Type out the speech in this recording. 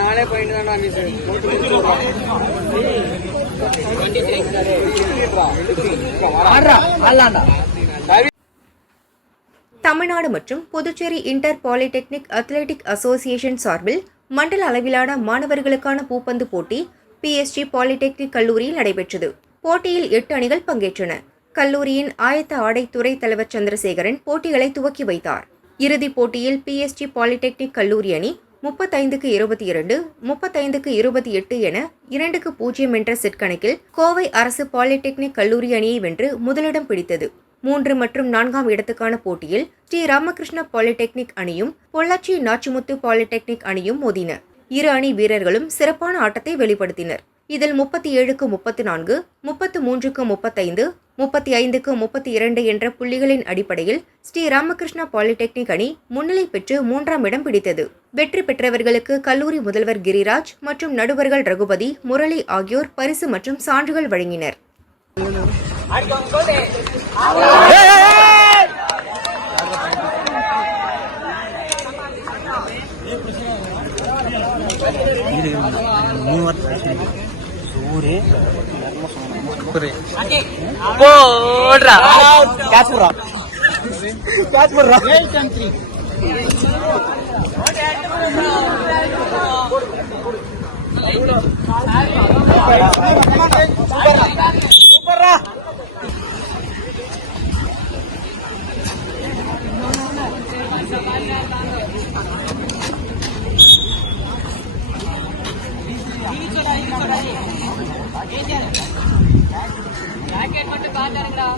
நாளே பாயிண்ட் தான்டா மிஸ். தமிழ்நாடு மற்றும் Puducherry inter polytechnic athletic association சார்பில் மண்டல அளவிலான மாணவர்களுக்கான பூப்பந்து போட்டி PSG பாலிடெக்னிக் கல்லூரியில் நடைபெற்றது. போட்டியில் 8 அணிகள் பங்கேற்றன. கல்லூரியின் ஆயத்த ஆடை துறை தலைவர் சந்திரசேகரன் போட்டிகளை துவக்கி வைத்தார். இறுதிப் போட்டியில் PSG பாலிடெக்னிக் கல்லூரி அணி 35-22, 35-28 என 2-0 என்ற செட் கணக்கில் கோவை அரசு பாலிடெக்னிக் கல்லூரி அணியை வென்று முதலிடம் பிடித்தது. 3 மற்றும் 4ஆம் இடத்துக்கான போட்டியில் ஸ்ரீ ராமகிருஷ்ண பாலிடெக்னிக் அணியும் பொள்ளாச்சி நாச்சிமுத்து பாலிடெக்னிக் அணியும் மோதின. இரு அணி வீரர்களும் சிறப்பான ஆட்டத்தை வெளிப்படுத்தினர். இதில் 37-34, 33-35, 35-32 என்ற புள்ளிகளின் அடிப்படையில் ஸ்ரீ ராமகிருஷ்ணா பாலிடெக்னிக் அணி முன்னிலை பெற்று 3ஆம் இடம் பிடித்தது. வெற்றி பெற்றவர்களுக்கு கல்லூரி முதல்வர் கிரிராஜ் மற்றும் நடுவர்கள் ரகுபதி, முரளி ஆகியோர் பரிசு மற்றும் சான்றுகள் வழங்கினர். ராக்கெட் மட்டும் காட்டாருங்கடா.